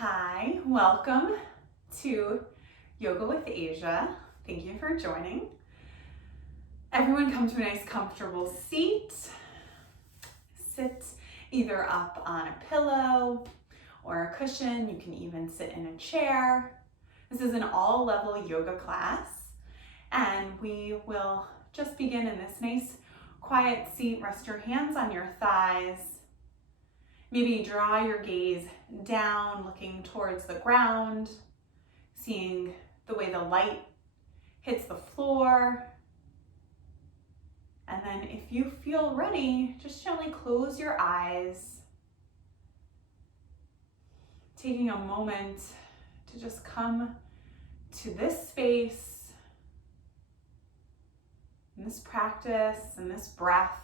Hi, welcome to Yoga with Asia. Thank you for joining. Everyone come to a nice comfortable seat. Sit either up on a pillow or a cushion. You can even sit in a chair. This is an all-level yoga class, and we will just begin in this nice quiet seat. Rest your hands on your thighs. Maybe draw your gaze down, looking towards the ground, seeing the way the light hits the floor. And then if you feel ready, just gently close your eyes, taking a moment to just come to this space, and this practice, and this breath.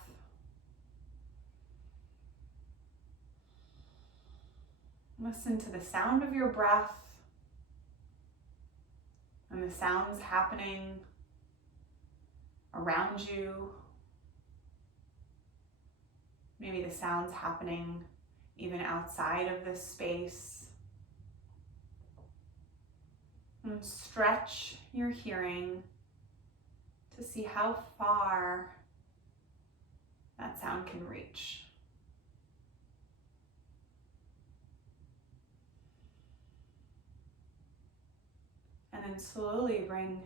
Listen to the sound of your breath and the sounds happening around you. Maybe the sounds happening even outside of this space. And stretch your hearing to see how far that sound can reach. And then slowly bring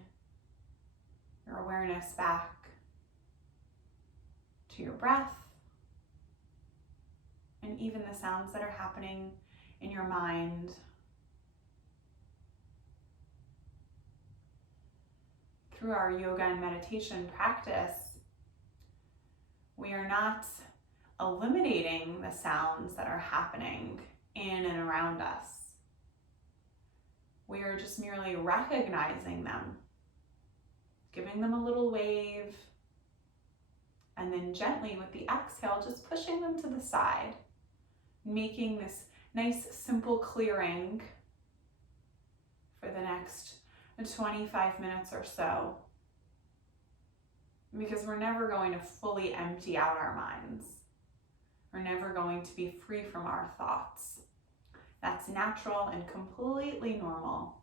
your awareness back to your breath and even the sounds that are happening in your mind. Through our yoga and meditation practice, we are not eliminating the sounds that are happening in and around us. We are just merely recognizing them, giving them a little wave, and then gently with the exhale, just pushing them to the side, making this nice simple clearing for the next 25 minutes or so, because we're never going to fully empty out our minds. We're never going to be free from our thoughts. That's natural and completely normal.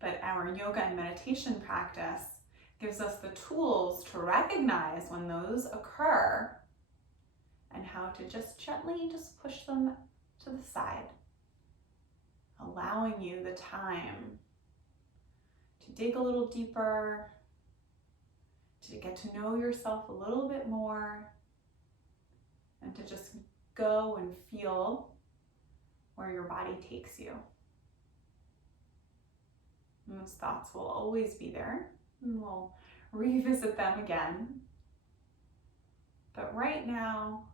But our yoga and meditation practice gives us the tools to recognize when those occur and how to just gently just push them to the side, allowing you the time to dig a little deeper, to get to know yourself a little bit more, and to just go and feel where your body takes you. And those thoughts will always be there, and we'll revisit them again. But right now,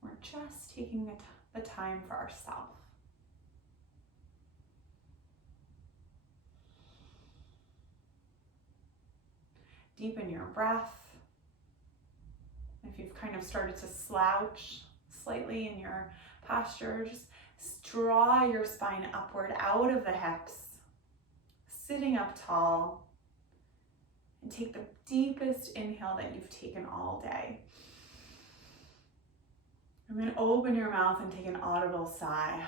we're just taking the time for ourselves. Deepen your breath. If you've kind of started to slouch slightly in your posture, just draw your spine upward out of the hips, sitting up tall, and take the deepest inhale that you've taken all day. And then open your mouth and take an audible sigh.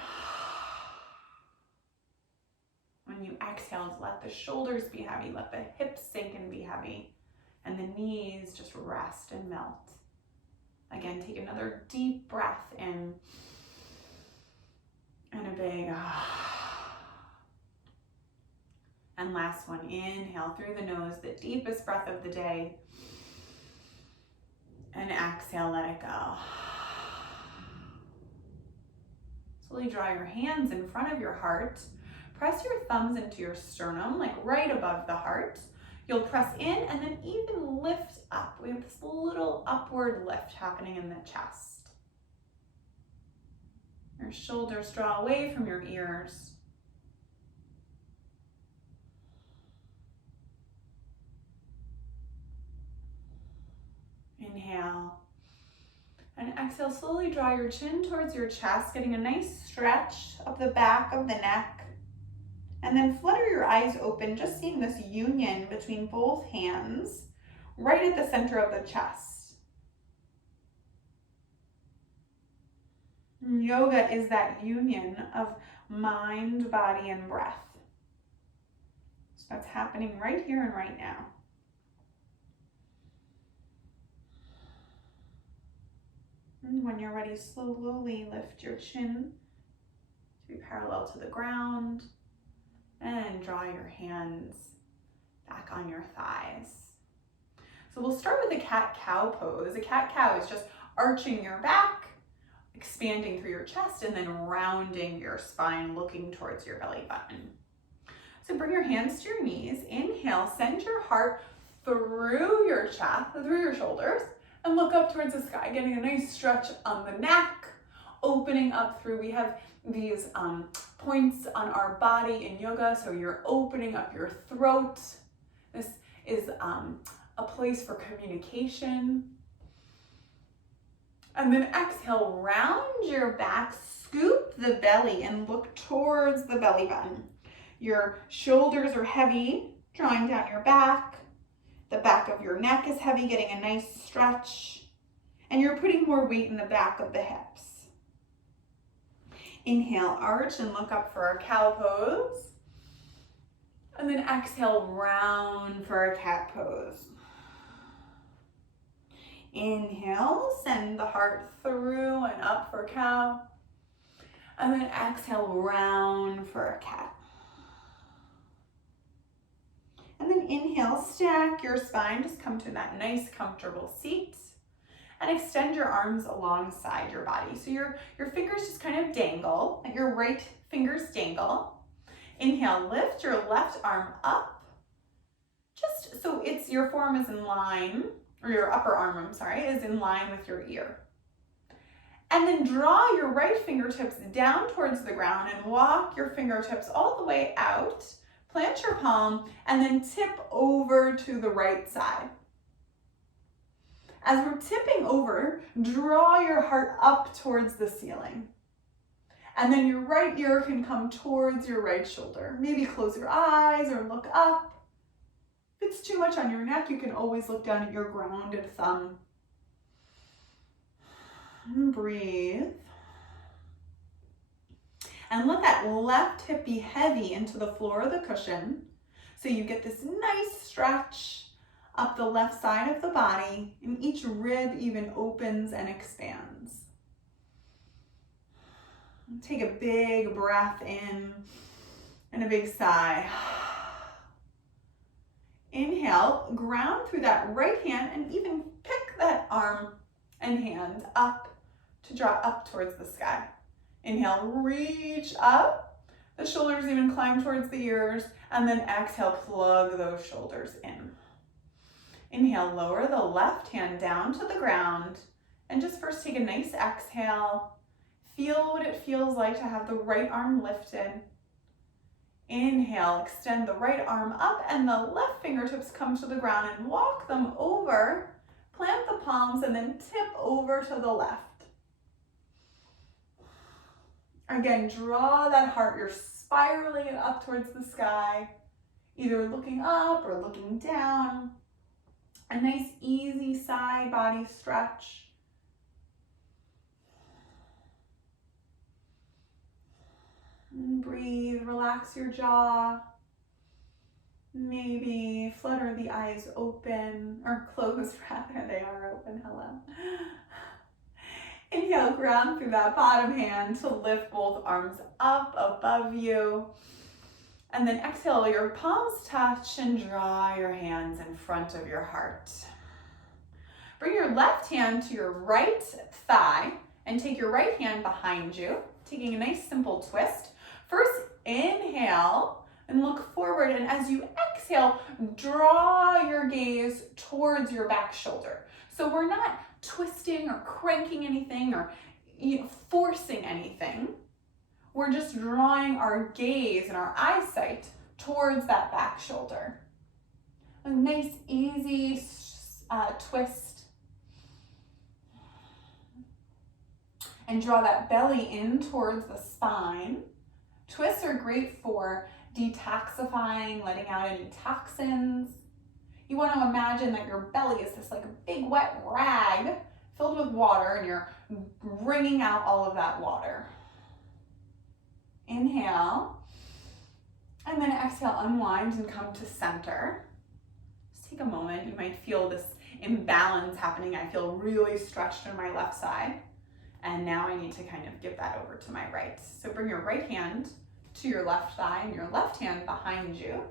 When you exhale, let the shoulders be heavy, let the hips sink and be heavy, and the knees just rest and melt. Again, take another deep breath in, and a big and last one, inhale through the nose, the deepest breath of the day, and exhale, let it go. Slowly draw your hands in front of your heart. Press your thumbs into your sternum, like right above the heart. You'll press in and then even lift up. We have this little upward lift happening in the chest. Your shoulders draw away from your ears. Inhale. And exhale, slowly draw your chin towards your chest, getting a nice stretch of the back of the neck. And then flutter your eyes open, just seeing this union between both hands, right at the center of the chest. Yoga is that union of mind, body, and breath. So that's happening right here and right now. And when you're ready, slowly lift your chin to be parallel to the ground and draw your hands back on your thighs. So we'll start with a cat-cow pose. A cat-cow is just arching your back, expanding through your chest, and then rounding your spine, looking towards your belly button. So bring your hands to your knees. Inhale, send your heart through your chest, through your shoulders, and look up towards the sky, getting a nice stretch on the neck, opening up through. We have these points on our body in yoga, so you're opening up your throat. This is a place for communication. And then exhale, round your back, scoop the belly and look towards the belly button. Your shoulders are heavy, drawing down your back. The back of your neck is heavy, getting a nice stretch. And you're putting more weight in the back of the hips. Inhale, arch and look up for our cow pose. And then exhale, round for our cat pose. Inhale, send the heart through and up for cow. And then exhale, round for a cat. And then inhale, stack your spine, just come to that nice comfortable seat and extend your arms alongside your body. So your fingers just kind of dangle, like your right fingers dangle. Inhale, lift your left arm up, just so your forearm is in line, or your upper arm, is in line with your ear. And then draw your right fingertips down towards the ground and walk your fingertips all the way out. Plant your palm and then tip over to the right side. As we're tipping over, draw your heart up towards the ceiling. And then your right ear can come towards your right shoulder. Maybe close your eyes or look up. If it's too much on your neck, you can always look down at your grounded thumb. And breathe. And let that left hip be heavy into the floor of the cushion. So you get this nice stretch up the left side of the body, and each rib even opens and expands. Take a big breath in and a big sigh. Inhale, ground through that right hand and even pick that arm and hand up to draw up towards the sky. Inhale, reach up. The shoulders even climb towards the ears, and then exhale, plug those shoulders in. Inhale, lower the left hand down to the ground, and just first take a nice exhale. Feel what it feels like to have the right arm lifted. Inhale, extend the right arm up, and the left fingertips come to the ground and walk them over. Plant the palms and then tip over to the left. Again, draw that heart. You're spiraling it up towards the sky, either looking up or looking down. A nice easy side body stretch. And breathe, relax your jaw. Maybe flutter the eyes open, or closed rather, they are open, hello. Inhale, ground through that bottom hand to lift both arms up above you. And then exhale, your palms touch and draw your hands in front of your heart. Bring your left hand to your right thigh and take your right hand behind you, taking a nice simple twist. First, inhale and look forward, and as you exhale, draw your gaze towards your back shoulder. So we're not twisting or cranking anything or forcing anything. We're just drawing our gaze and our eyesight towards that back shoulder. A nice, easy twist. And draw that belly in towards the spine. Twists are great for detoxifying, letting out any toxins. You want to imagine that your belly is this like a big wet rag filled with water, and you're wringing out all of that water. Inhale, and then exhale, unwind and come to center. Just take a moment. You might feel this imbalance happening. I feel really stretched on my left side, and now I need to kind of give that over to my right. So bring your right hand to your left thigh and your left hand behind you.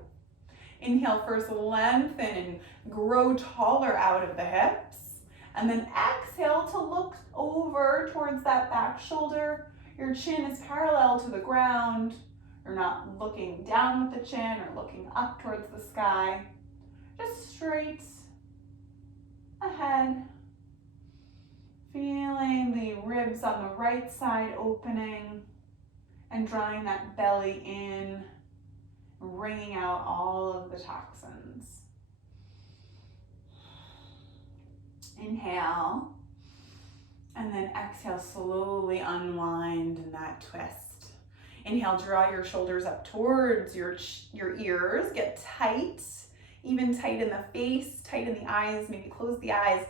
Inhale, first lengthen and grow taller out of the hips. And then exhale to look over towards that back shoulder. Your chin is parallel to the ground. You're not looking down with the chin or looking up towards the sky. Just straight ahead. Feeling the ribs on the right side opening and drawing that belly in, wringing out all of the toxins. Inhale, and then exhale, slowly unwind in that twist. Inhale, draw your shoulders up towards your ears, get tight, even tight in the face, tight in the eyes, maybe close the eyes.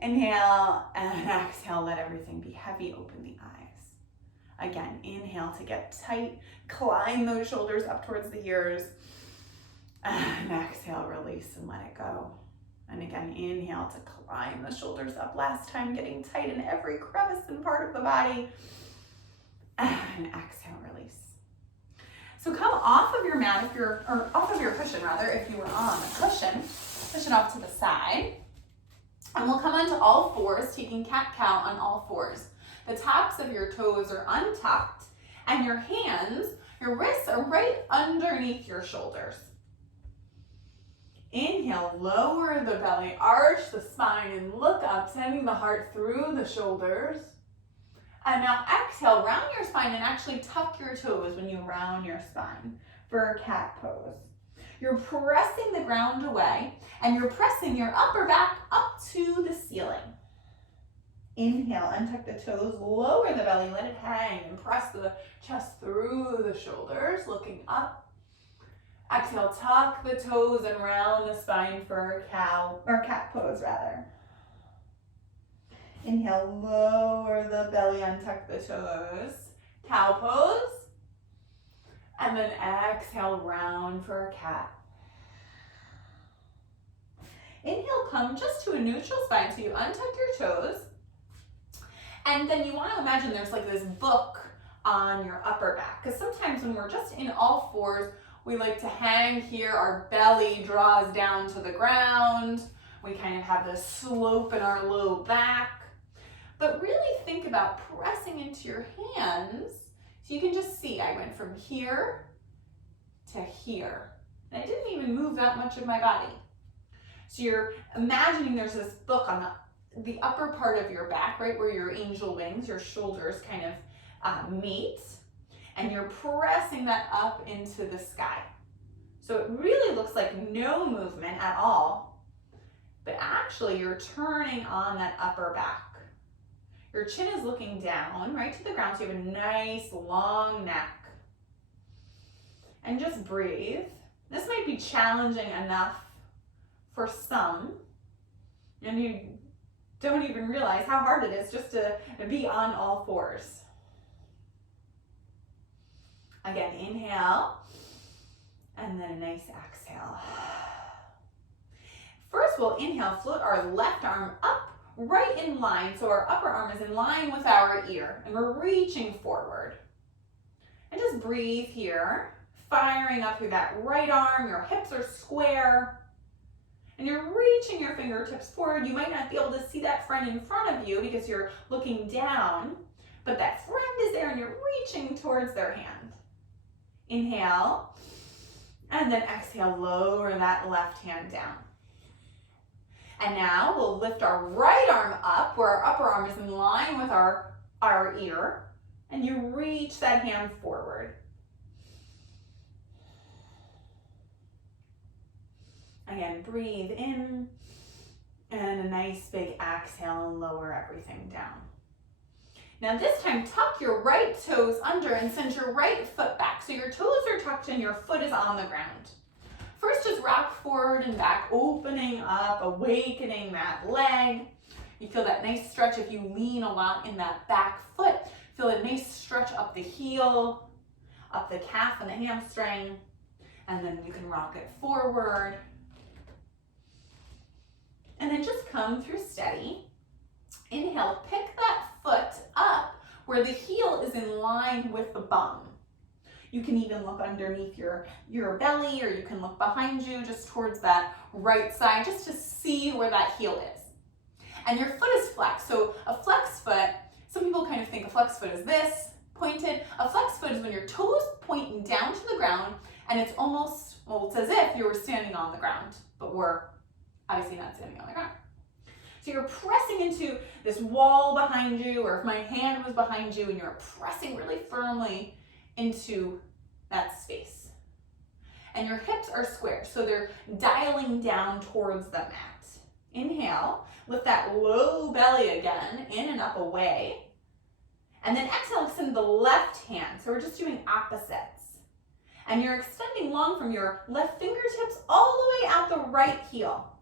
Inhale, and exhale, let everything be heavy, open the eyes. Again, inhale to get tight, climb those shoulders up towards the ears, and exhale, release and let it go. And again, inhale to climb the shoulders up. Last time, getting tight in every crevice and part of the body. And exhale, release. So come off of your mat, or off of your cushion rather, if you were on a cushion, push it off to the side. And we'll come onto all fours, taking cat-cow on all fours. The tops of your toes are untucked, and your hands, your wrists are right underneath your shoulders. Inhale, lower the belly, arch the spine, and look up, sending the heart through the shoulders. And now exhale, round your spine and actually tuck your toes when you round your spine for a cat pose. You're pressing the ground away, and you're pressing your upper back up to the ceiling. Inhale, untuck the toes, lower the belly, let it hang, and press the chest through the shoulders, looking up. Exhale, tuck the toes and round the spine for a cat pose rather. Inhale, lower the belly, untuck the toes, cow pose. And then exhale, round for a cat. Inhale, come just to a neutral spine, so you untuck your toes. And then you want to imagine there's like this book on your upper back, because sometimes when we're just in all fours, we like to hang here, our belly draws down to the ground. We kind of have this slope in our low back. But really think about pressing into your hands. So you can just see, I went from here to here. And I didn't even move that much of my body. So you're imagining there's this book on the upper part of your back, right where your angel wings, your shoulders kind of meet. And you're pressing that up into the sky. So it really looks like no movement at all, but actually you're turning on that upper back. Your chin is looking down, right to the ground, so you have a nice long neck. And just breathe. This might be challenging enough for some, and you don't even realize how hard it is just to be on all fours. Again, inhale, and then a nice exhale. First, we'll inhale, float our left arm up, right in line, so our upper arm is in line with our ear, and we're reaching forward. And just breathe here, firing up through that right arm, your hips are square, and you're reaching your fingertips forward. You might not be able to see that friend in front of you because you're looking down, but that friend is there and you're reaching towards their hand. Inhale, and then exhale, lower that left hand down. And now we'll lift our right arm up where our upper arm is in line with our ear, and you reach that hand forward. Again, breathe in, and a nice big exhale and lower everything down. Now this time, tuck your right toes under and send your right foot back. So your toes are tucked and your foot is on the ground. First, just rock forward and back, opening up, awakening that leg. You feel that nice stretch if you lean a lot in that back foot. Feel a nice stretch up the heel, up the calf and the hamstring, and then you can rock it forward. And then just come through steady. Inhale, pick that foot up where the heel is in line with the bum. You can even look underneath your belly, or you can look behind you just towards that right side just to see where that heel is. And your foot is flexed. So a flex foot, some people kind of think a flex foot is this, pointed. A flex foot is when your toes pointing down to the ground, and it's almost, well, it's as if you were standing on the ground, but we're obviously not standing on the ground. So you're pressing into this wall behind you, or if my hand was behind you, and you're pressing really firmly into that space. And your hips are square, so they're dialing down towards the mat. Inhale, lift that low belly again, in and up away. And then exhale, extend the left hand. So we're just doing opposites. And you're extending long from your left fingertips all the way out the right heel.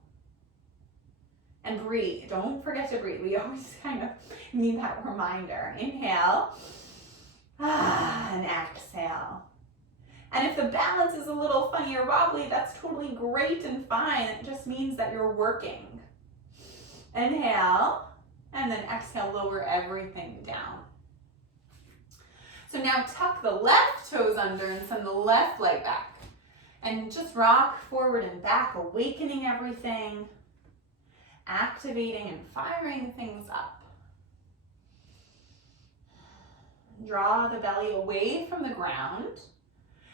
And breathe. Don't forget to breathe. We always kind of need that reminder. Inhale. And exhale. And if the balance is a little funny or wobbly, that's totally great and fine. It just means that you're working. Inhale. And then exhale, lower everything down. So now tuck the left toes under and send the left leg back. And just rock forward and back, awakening everything. Activating and firing things up. Draw the belly away from the ground,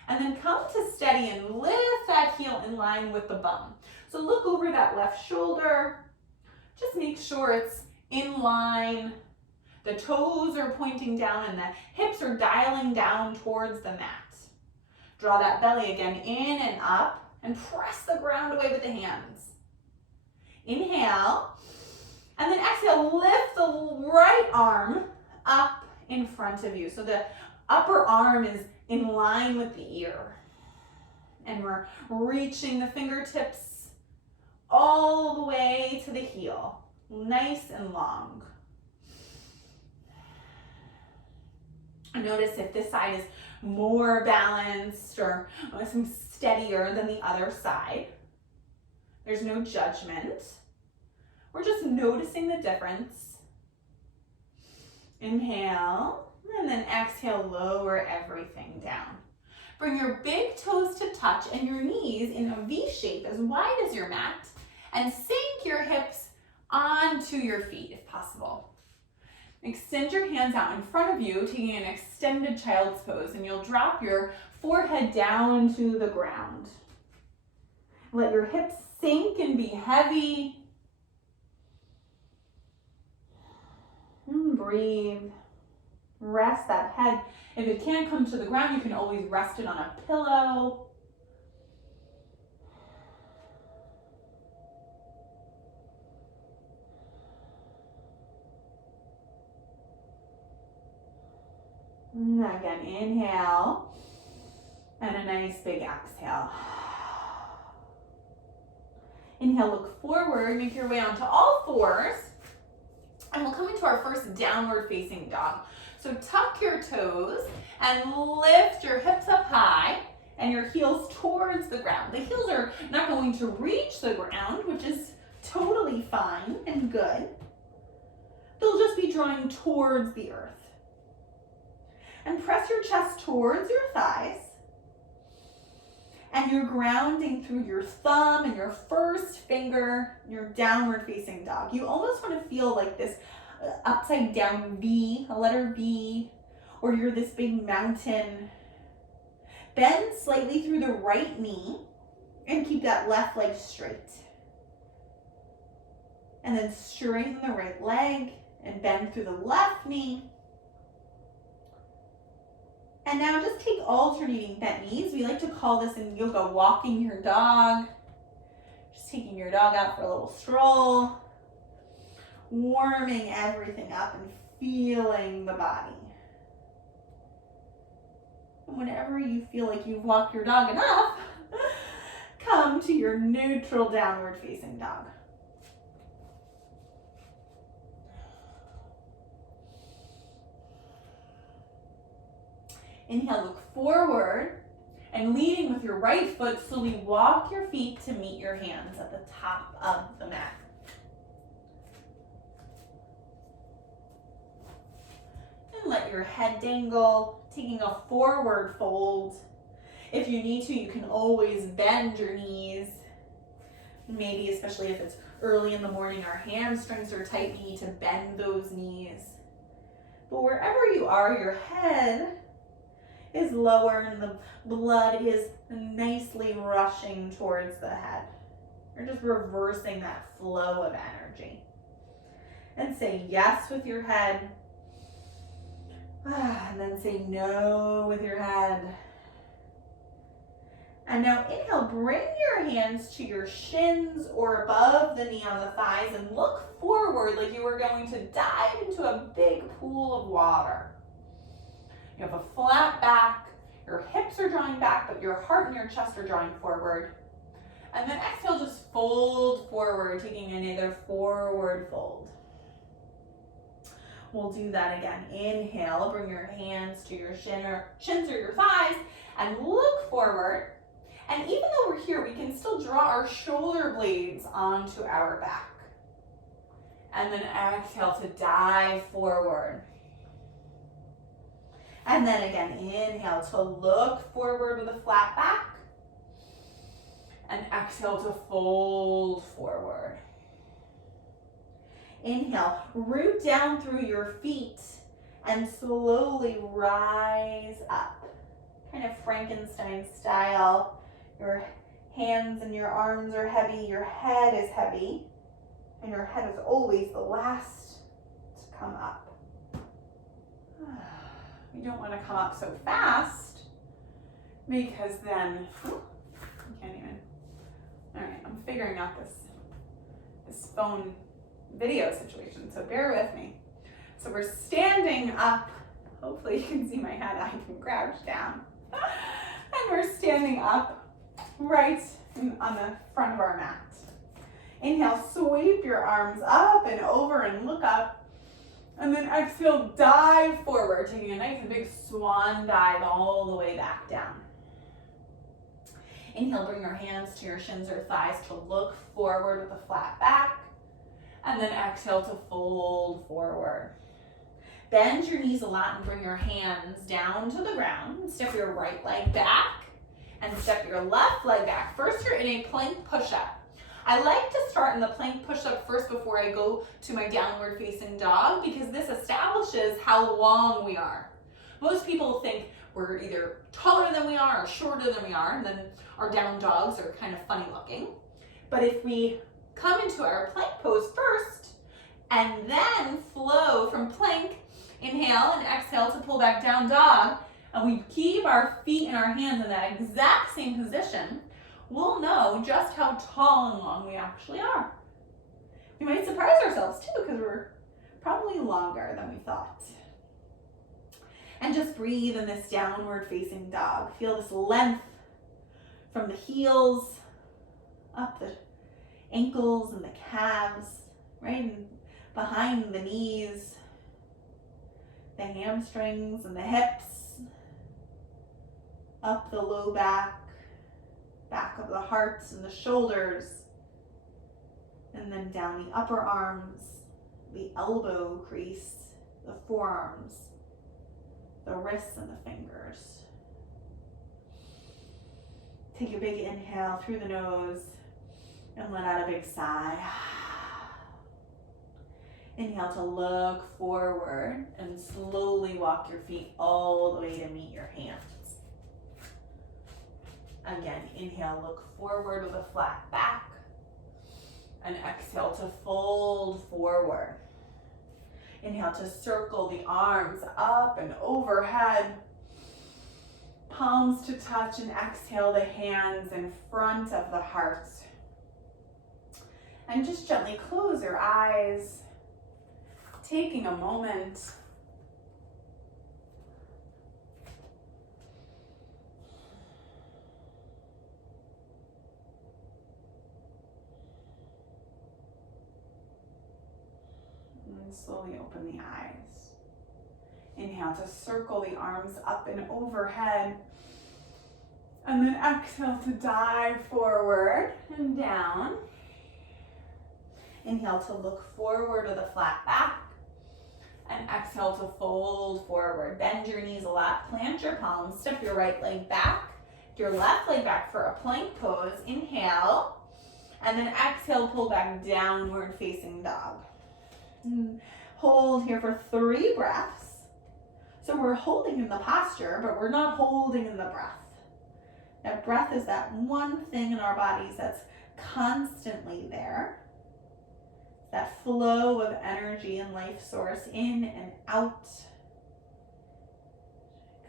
and then come to steady and lift that heel in line with the bum. So look over that left shoulder. Just make sure it's in line. The toes are pointing down and the hips are dialing down towards the mat. Draw that belly again in and up, and press the ground away with the hands. Inhale, and then exhale, lift the right arm up in front of you. So the upper arm is in line with the ear. And we're reaching the fingertips all the way to the heel. Nice and long. Notice if this side is more balanced or some steadier than the other side. There's no judgment. We're just noticing the difference. Inhale, and then exhale, lower everything down. Bring your big toes to touch and your knees in a V shape as wide as your mat, and sink your hips onto your feet if possible. Extend your hands out in front of you, taking an extended child's pose, and you'll drop your forehead down to the ground. Let your hips sink and be heavy. And breathe. Rest that head. If it can't come to the ground, you can always rest it on a pillow. And again, inhale. And a nice big exhale. Inhale, look forward, make your way onto all fours. And we'll come into our first downward facing dog. So tuck your toes and lift your hips up high and your heels towards the ground. The heels are not going to reach the ground, which is totally fine and good. They'll just be drawing towards the earth. And press your chest towards your thighs. And you're grounding through your thumb and your first finger, your downward facing dog. You almost want to feel like this upside down V, a letter V, or you're this big mountain. Bend slightly through the right knee and keep that left leg straight. And then straighten the right leg and bend through the left knee. And now just take alternating bent knees. We like to call this in yoga walking your dog. Just taking your dog out for a little stroll. Warming everything up and feeling the body. And whenever you feel like you've walked your dog enough, come to your neutral downward facing dog. Inhale, look forward, and leading with your right foot, slowly walk your feet to meet your hands at the top of the mat. And let your head dangle, taking a forward fold. If you need to, you can always bend your knees. Maybe, especially if it's early in the morning, our hamstrings are tight, we need to bend those knees. But wherever you are, your head is lower and the blood is nicely rushing towards the head. You're just reversing that flow of energy. And say yes with your head. And then say no with your head. And now inhale, bring your hands to your shins or above the knee on the thighs and look forward like you are going to dive into a big pool of water. You have a flat back, your hips are drawing back, but your heart and your chest are drawing forward. And then exhale, just fold forward, taking another forward fold. We'll do that again. Inhale, bring your hands to your shins or your thighs and look forward. And even though we're here, we can still draw our shoulder blades onto our back. And then exhale to dive forward. And then again, inhale to look forward with a flat back. And exhale to fold forward. Inhale, root down through your feet and slowly rise up. Kind of Frankenstein style. Your hands and your arms are heavy, your head is heavy, and your head is always the last to come up. You don't want to come up so fast because then, you can't even. All right, I'm figuring out this phone video situation, so bear with me. So we're standing up. Hopefully you can see my head, I can crouch down. And we're standing up right on the front of our mat. Inhale, sweep your arms up and over and look up. And then exhale, dive forward, taking a nice big swan dive all the way back down. Inhale, bring your hands to your shins or thighs to look forward with a flat back. And then exhale to fold forward. Bend your knees a lot and bring your hands down to the ground. Step your right leg back and step your left leg back. First, you're in a plank push-up. I like to start in the plank push-up first before I go to my downward facing dog because this establishes how long we are. Most people think we're either taller than we are or shorter than we are, and then our down dogs are kind of funny looking. But if we come into our plank pose first and then flow from plank, inhale and exhale to pull back down dog, and we keep our feet and our hands in that exact same position, we'll know just how tall and long we actually are. We might surprise ourselves too because we're probably longer than we thought. And just breathe in this downward facing dog. Feel this length from the heels up the ankles and the calves, right in behind the knees, the hamstrings and the hips, up the low back, back of the heart and the shoulders, and then down the upper arms, the elbow crease, the forearms, the wrists and the fingers. Take a big inhale through the nose and let out a big sigh. Inhale to look forward and slowly walk your feet all the way to meet your hands. Again, inhale, look forward with a flat back. And exhale to fold forward. Inhale to circle the arms up and overhead. Palms to touch, and exhale the hands in front of the heart. And just gently close your eyes, taking a moment and slowly open the eyes. Inhale to circle the arms up and overhead. And then exhale to dive forward and down. Inhale to look forward with a flat back. And exhale to fold forward. Bend your knees a lot. Plant your palms. Step your right leg back. Your left leg back for a plank pose. Inhale. And then exhale, pull back, downward facing dog. Hold here for 3 breaths. So we're holding in the posture, but we're not holding in the breath. Now, breath is that one thing in our bodies that's constantly there. That flow of energy and life source in and out.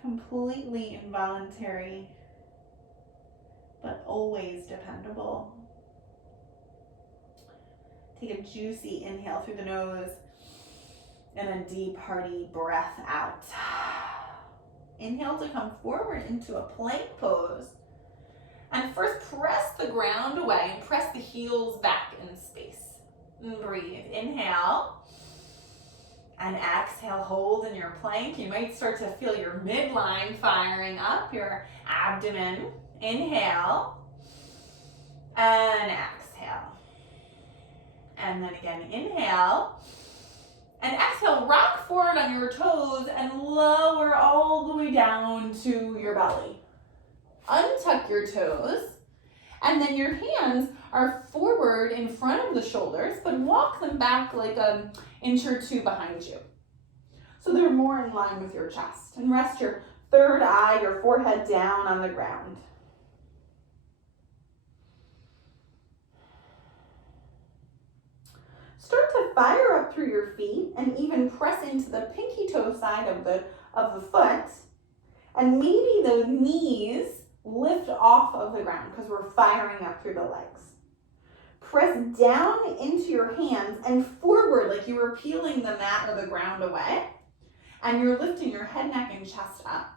Completely involuntary, but always dependable. Take a juicy inhale through the nose and a deep, hearty breath out. Inhale to come forward into a plank pose. And first press the ground away and press the heels back in space. And breathe. Inhale. And exhale, hold in your plank. You might start to feel your midline firing up, your abdomen. Inhale. And exhale. And then again, inhale. And exhale, rock forward on your toes and lower all the way down to your belly. Untuck your toes, and then your hands are forward in front of the shoulders, but walk them back like an inch or 2 behind you. So they're more in line with your chest. And rest your third eye, your forehead down on the ground. Start to fire up through your feet and even press into the pinky toe side of the foot. And maybe the knees lift off of the ground because we're firing up through the legs. Press down into your hands and forward like you were peeling the mat or the ground away. And you're lifting your head, neck, and chest up.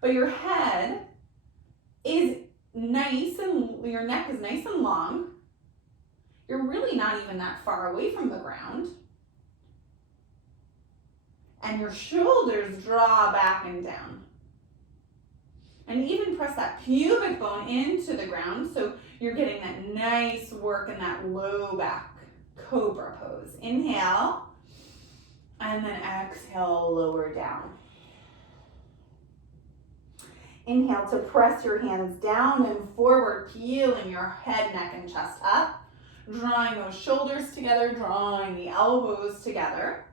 But your head is nice and your neck is nice and long. You're really not even that far away from the ground. And your shoulders draw back and down. And even press that pubic bone into the ground so you're getting that nice work in that low back cobra pose. Inhale, and then exhale, lower down. Inhale to press your hands down and forward, peeling your head, neck, and chest up. Drawing those shoulders together, drawing the elbows together.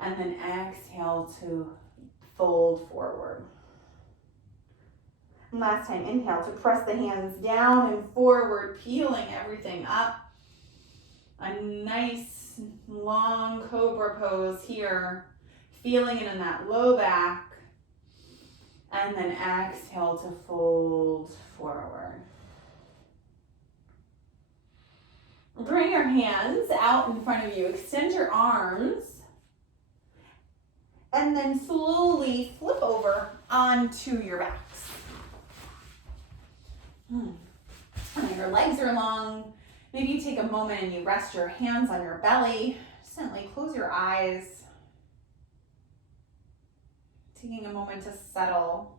And then exhale to fold forward. And last time, inhale to press the hands down and forward, peeling everything up. A nice long cobra pose here, feeling it in that low back. And then exhale to fold forward. Bring your hands out in front of you. Extend your arms. And then slowly flip over onto your backs. And your legs are long. Maybe you take a moment and you rest your hands on your belly. Gently close your eyes. Taking a moment to settle.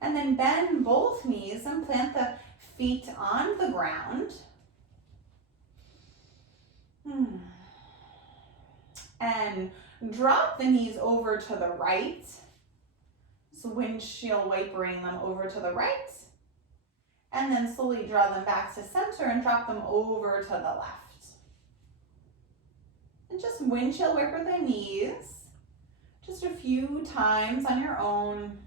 And then bend both knees and plant the feet on the ground. And drop the knees over to the right. So windshield wipering them over to the right. And then slowly draw them back to center and drop them over to the left. And just windshield wiper the knees. Just a few times on your own.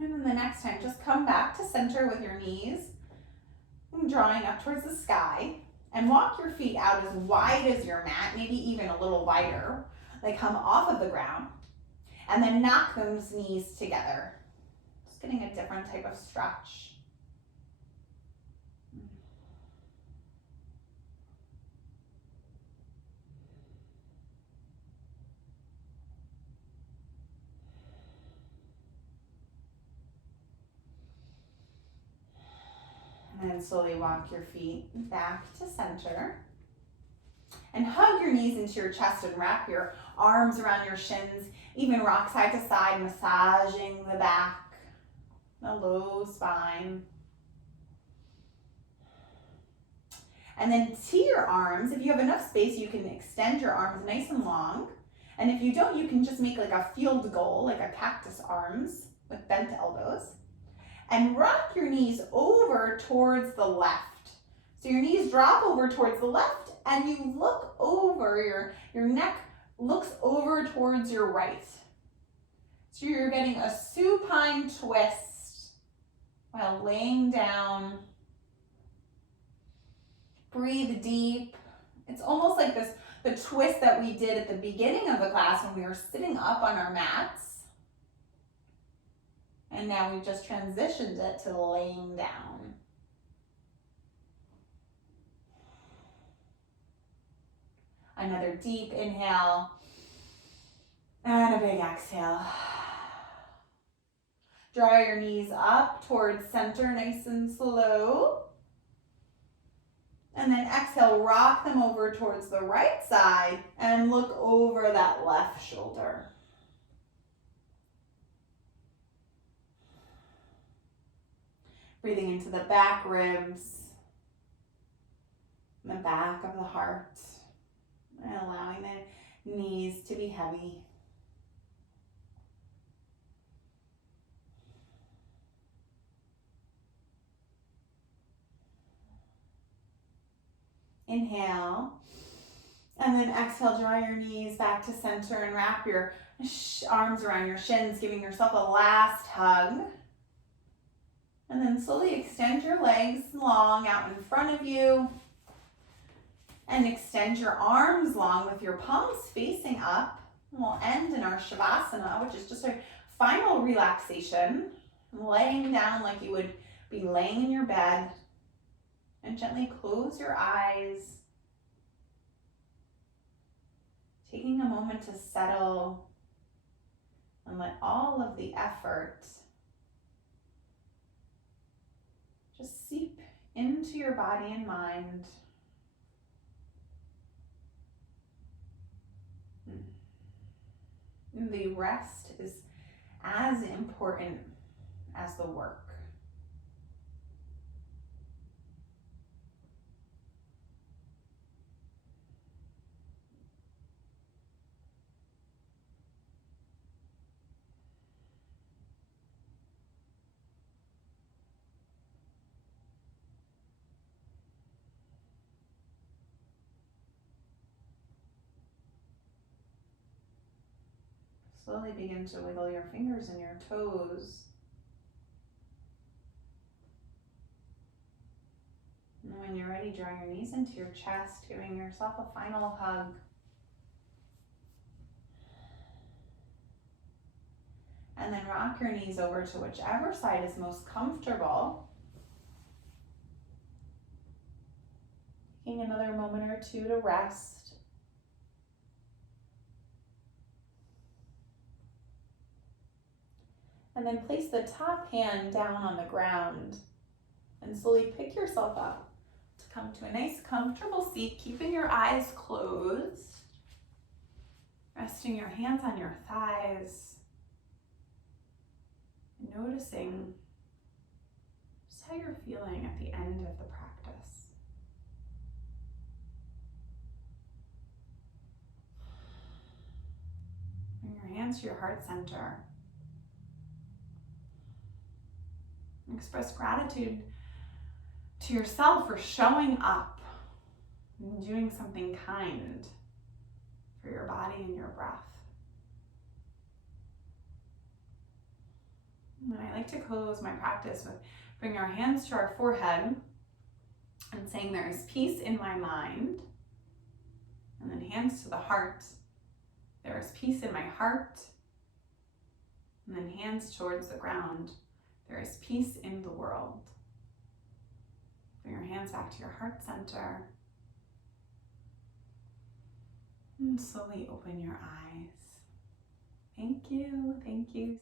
And then the next time, just come back to center with your knees, drawing up towards the sky, and walk your feet out as wide as your mat, maybe even a little wider. They come off of the ground, and then knock those knees together. Just getting a different type of stretch. And slowly walk your feet back to center. And hug your knees into your chest and wrap your arms around your shins. Even rock side to side, massaging the back, the low spine. And then to your arms, if you have enough space, you can extend your arms nice and long. And if you don't, you can just make like a field goal, like a cactus arms with bent elbows. And rock your knees over towards the left. So your knees drop over towards the left and you look over, your neck looks over towards your right. So you're getting a supine twist while laying down. Breathe deep. It's almost like the twist that we did at the beginning of the class when we were sitting up on our mats. And now we've just transitioned it to laying down. Another deep inhale and a big exhale. Draw your knees up towards center, nice and slow. And then exhale, rock them over towards the right side and look over that left shoulder. Breathing into the back ribs, the back of the heart, and allowing the knees to be heavy. Inhale, and then exhale, draw your knees back to center and wrap your arms around your shins, giving yourself a last hug. And then slowly extend your legs long out in front of you. And extend your arms long with your palms facing up. And we'll end in our Shavasana, which is just a final relaxation. Laying down like you would be laying in your bed. And gently close your eyes. Taking a moment to settle and let all of the effort just seep into your body and mind. The rest is as important as the work. Slowly begin to wiggle your fingers and your toes. And when you're ready, draw your knees into your chest, giving yourself a final hug. And then rock your knees over to whichever side is most comfortable. Taking another moment or two to rest. And then place the top hand down on the ground and slowly pick yourself up to come to a nice comfortable seat, keeping your eyes closed. Resting your hands on your thighs. Noticing just how you're feeling at the end of the practice. Bring your hands to your heart center. Express gratitude to yourself for showing up and doing something kind for your body and your breath. And I like to close my practice with bringing our hands to our forehead and saying there is peace in my mind. And then hands to the heart. There is peace in my heart. And then hands towards the ground. There is peace in the world. Bring your hands back to your heart center. And slowly open your eyes. Thank you. Thank you.